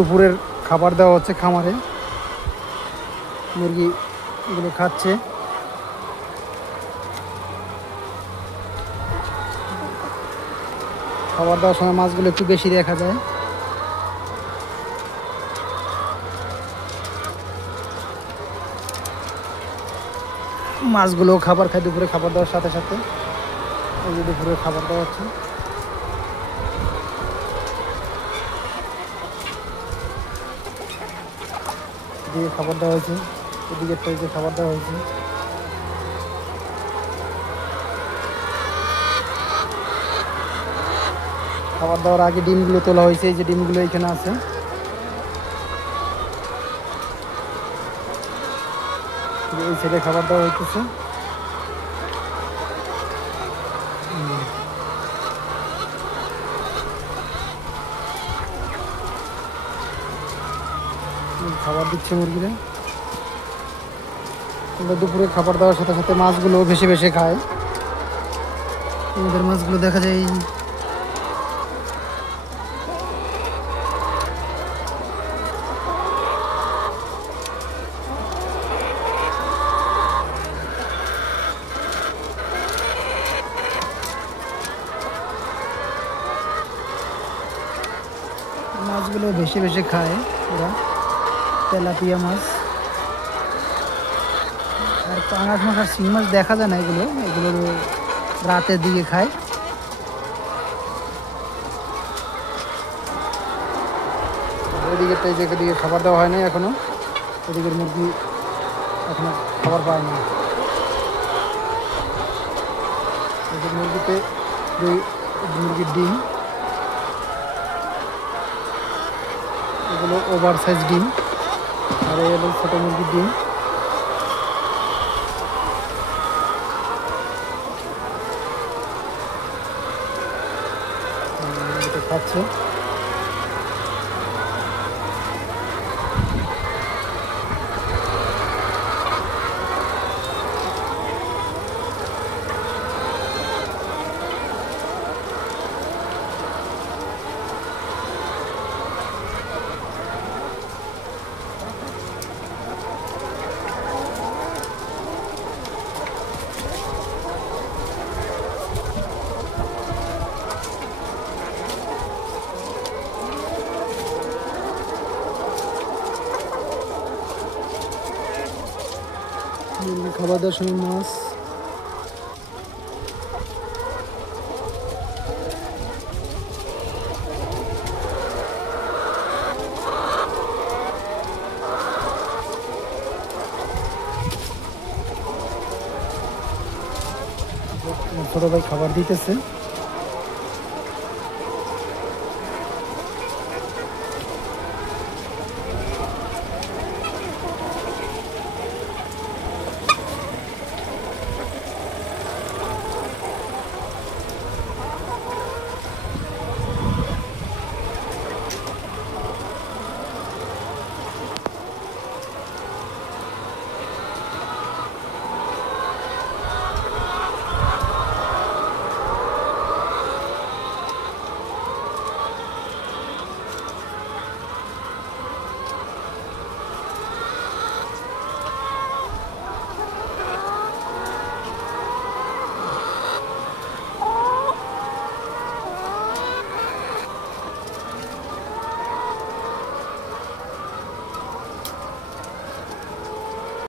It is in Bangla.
দুপুরের খাবার দেওয়া হচ্ছে খামারে, মুরগিগুলো খাচ্ছে। খাবার দেওয়ার সময় মাছগুলো একটু বেশি দেখা যায়। মাছগুলো খাবার খায় দুপুরে খাবার দেওয়ার সাথে সাথে। এই যে দুপুরে খাবার দেওয়া হচ্ছে, এদিকে খাবার দেওয়া হয়েছে, এদিকে যে খাবার দেওয়া হয়েছে। খাবার দেওয়ার আগে ডিমগুলো তোলা হয়েছে, এই যে ডিমগুলো এখানে আছে। এই ছেলে খাবার দেওয়া হইতেছে। খাবার দিচ্ছে মুরগিরা। দুপুরে খাবার দেওয়ার সাথে সাথে মাছগুলো ভেসে ভেসে খায়। আমাদের মাছগুলো দেখা যায় মাছগুলো ভেসে ভেসে খায় ওরা। তেলাপিয়া মাছ আর পাঙাশ মাছ আর শিং মাছ দেখা যায় না, এগুলো রাতের দিকে খায়। ওইদিকে দিকে খাবার দেওয়া হয় না এখনো, ওদিকের মুরগি এখনো খাবার পায় না। মুরগিতে মুরগির ডিম, এগুলো ওভার সাইজ ডিম, আর এগুলো ছোটো মুরগির ডিম। খাচ্ছে। খাবার দেওয়ার সময় মাছ ছোট ভাই খাবার দিতেছে।